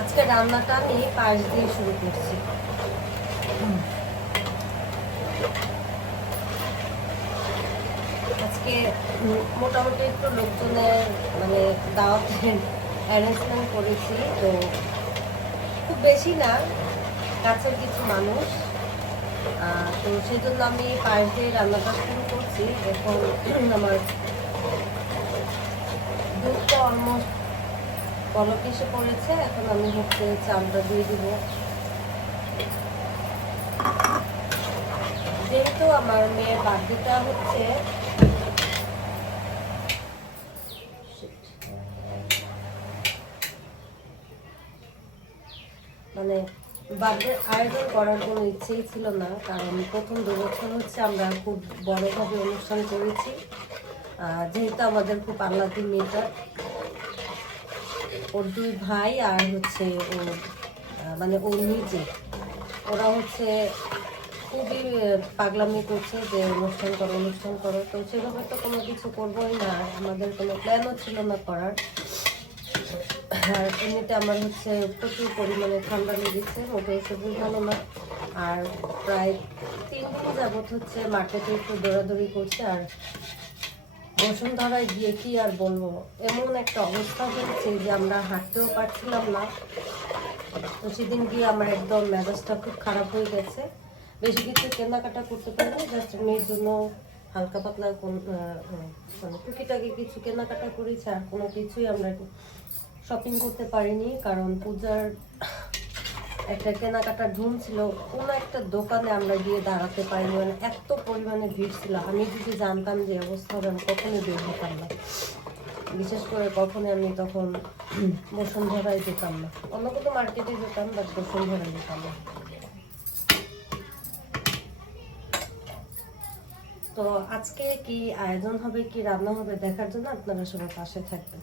আজকে রান্নাটা আমি পাশ দিয়ে শুরু করছি। আজকে মোটামুটি একটু লোকজনের মানে দাওয়াতের অ্যারেঞ্জমেন্ট করেছি, তো খুব বেশি না, কাছের কিছু মানুষ। তো সেই জন্য আমি পাশ দিয়ে রান্নাটা শুরু করছি। এখন আমার দুধটা অলমোস্ট বলক এসে পড়েছে। এখন আমি হচ্ছে চালটা দিয়ে দিব। যেহেতু আমার মেয়ের বার্থডেটা হচ্ছে মানে বার্থডের আয়োজন করার কোনো ইচ্ছেই ছিল না, কারণ প্রথম 2 বছর হচ্ছে আমরা খুব বড়ভাবে অনুষ্ঠান করেছি। যেহেতু আমাদের খুব আহ্লাদি মেয়েটা, ওর 2 ভাই আর হচ্ছে ও মানে ও নিজে, ওরা হচ্ছে খুবই পাগলামি করছে যে অনুষ্ঠান করো। তো সেভাবে তো কোনো কিছু করবোই না, আমাদের কোনো প্ল্যানও ছিল না করার। আর এমনিতে আমার হচ্ছে প্রচুর পরিমাণে ঠান্ডা লেগেছে, মোটেও শরীর ভালো না। আর প্রায় 3 দিন যাবত হচ্ছে মার্কেটে একটু দৌড়াদৌড়ি করছে। আর বসুন্ধরায় গিয়ে কি আর বলবো, এমন একটা অবস্থা হয়েছে যে আমরা হাঁটতেও পারছিলাম না। তো সেদিন গিয়ে আমার একদম মেজাজটা খুব খারাপ হয়ে গেছে। বেশি কিছু কেনাকাটা করতে পারিনি, জাস্ট মেয়ের জন্য হালকা পাতলা মানে টুকিটাকি কিছু কেনাকাটা করেছি। আর কোনো কিছুই আমরা শপিং করতে পারিনি, কারণ পূজার একটা কেনাকাটার ধুম ছিল। কোনো একটা দোকানে আমরা গিয়ে দাঁড়াতে পারিনি, মানে এত পরিমাণে ভিড় ছিল। আমি যদি জানতাম যে অবস্থা হবে, আমি কখনোই বের হতাম না। বিশেষ করে কখনোই আমি তখন বসুন্ধরায় যেতাম না, অন্য কোনো মার্কেটে যেতাম, বাট বসুন্ধরায় যেতাম না। তো আজকে কি আয়োজন হবে, কি রান্না হবে দেখার জন্য আপনারা সবাই পাশে থাকবেন।